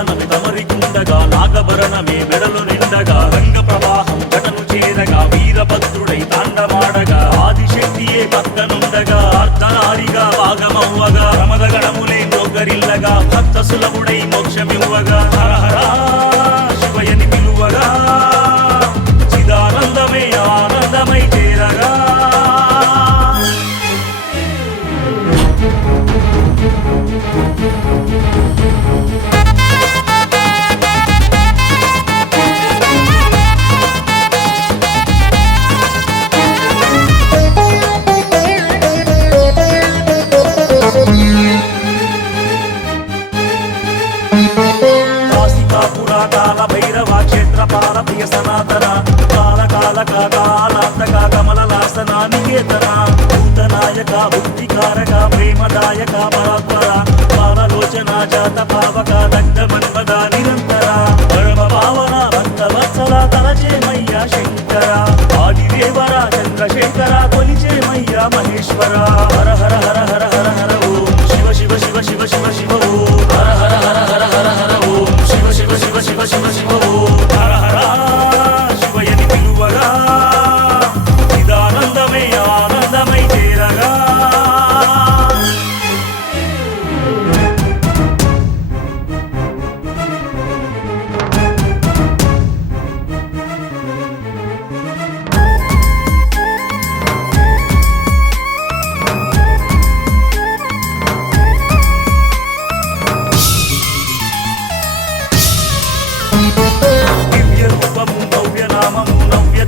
వాహనమి తమరికుండగా నాగభరణమే మెడలు నిండగా రంగ ప్రవాహం ఘటను చేరగా వీరభద్రుడై తాండమాడగా ఆదిశక్తియే పక్కనుండగా అర్ధనారిగా భాగమవ్వగా ప్రమదగణములే మోగరిల్లగా భక్త సులభుడై మోక్షమివ్వగా హర హర శివయని పిలువగా చిదానందమే ఆనందమై చేరగా కాల భైరవ క్షేత్రపాల ప్రియ సనాతన కాల కాలక కాలాంతక కమలలాసన నికేతన భూతనాయక బుద్ధికారక ప్రేమదాయక పరాత్పర పాలలోచన జాత పావక దగ్ధ మన్మద నిరంతర పరమ భావన భక్తవత్సల తలచేమయ్య శంకర ఆదిదేవర చంద్రశేఖర కొలిచేమయ్య మహేశ్వర హర హర హర హర హర హర ఓం శివ శివ శివ శివ శివ శివ ఓం హర హర హర హర హర హర ఓం శివ శివ శివ శివ శివ శివ ఓం హర హర శివయని పిలువగా చిదానందమే ఆనందమై చేరగా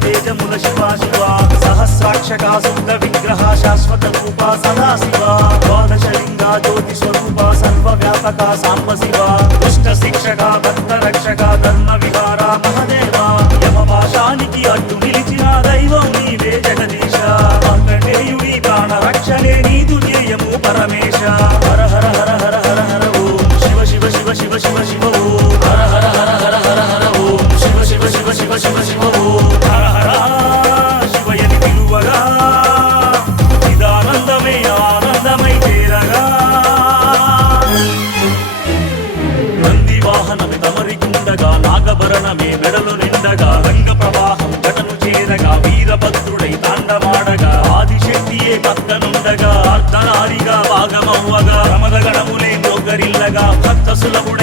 తేజముల శివ శివ సహస్రాక్షక శుద్ధ విగ్రహ శాశ్వత రూప సదా శివ ద్వాదశలింగ జ్యోతి స్వరూప సర్వవ్యాపక సాంబ శివ దుష్ట శిక్షక భక్త రక్షక ధర్మ విహార మహదేవ యమపాశానికి అడ్డు నిలిచిన దైవం నీవే జగదీశ మార్కండేయుడి ప్రాణ రక్షణే నీదు ధ్యేయము పరమేశ హర హర హర హర హర హర ఓం శివ శివ శివ శివ శివ శివ ఓం హర హర హర హర హర హర ఓం శివ శివ శివ శివ శివ శివ ఓం హర హర శివయని పిలువగా చిదానందమే ఆనందమై చేరగా నంది వాహనమి తమరికుండగా నాగభరణమే మెడలు నిండగా రంగ ప్రవాహం ఘటను చేరగా వీరభద్రుడై తాండమాడగా ఆదిశక్తియే పక్కనుండగా అర్ధనారిగా భాగమవ్వగా ప్రమదగణములే మోగరిల్లగా భక్త సులభుడై